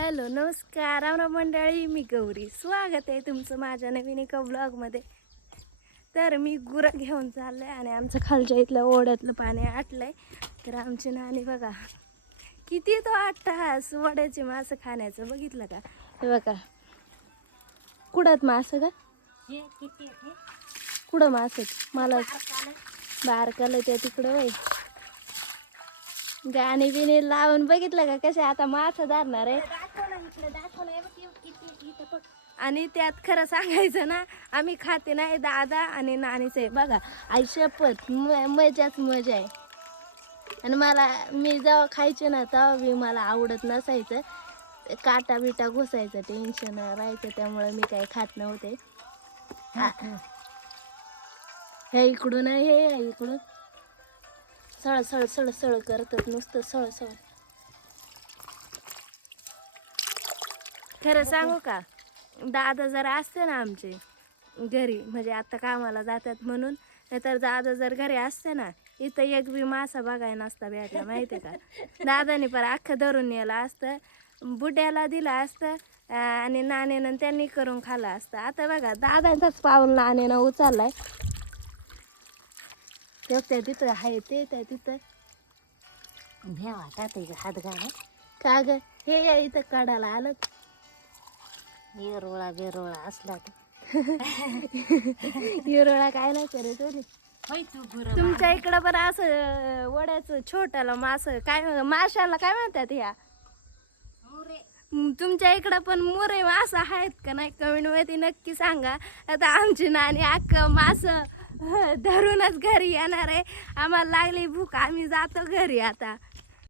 Hello नमस्कार रामराम मंडळी, मी गौरी. स्वागत आहे तुमचं माझ्या नवीन एका व्लॉगमध्ये. तर मी गुरं घेऊन चालले आणि आमचं खालच्या इथलं ओढ्यातलं पाणी आटलंय. तर आमची नानी बघा किती तो अट्टहास वड्याची मासं खाण्याचं, बघितलं का? हे बघा कुडात मासं का कुठं मासं मला बारकालं त्या तिकडं वय गाणी बिणी लावून, बघितलं का कसे आता मासं धरणार आहे. आणि त्यात खरं सांगायचं ना, आम्ही खाते नाही, दादा आणि नानीचे बघा आई शपथ मजाच मजा आहे. आणि मी जेव्हा खायचे ना तेव्हा बी मला आवडत नसायचं, काटा बिटा घुसायचं टेन्शन राहायचं, त्यामुळे मी काही खात नव्हते. हे इकडून हे इकडून सळ सळ सळ सळ करतात नुसतं सळ सळ. खरं सांगू का, दादा जरा असते ना आमचे घरी, म्हणजे आता कामाला जातात म्हणून, नाहीतर दादा जर घरी असते ना, इथं एक बी मासा बघाय नसता भेटला, माहिती का? दादाने पर अख्खं धरून नेलं असतं, बुड्याला दिलं असतं आणि नाण्यानं त्यांनी करून खाल्लं असतं. आता बघा दादांचाच पाऊल नाण्यानं उचललाय. त्या तिथं आहे ते त्या तिथं भ्या वाटत हात घाला का ग, हे इथं काढायला आलं. येरोळा बेरोळा असला हिरोळा काय नाही करत रे. तुमच्या इकडं पण असं वड्याचं छोट्याला मास काय, माशाला काय म्हणतात ह्या? तुमच्या इकडं पण मोरे मास आहेत का नाही, कमेंट मध्ये नक्की सांगा. आता आमची नानी अख्खं मास धरूनच घरी येणार आहे. आम्हाला लागली भूक, आम्ही जातो घरी आता.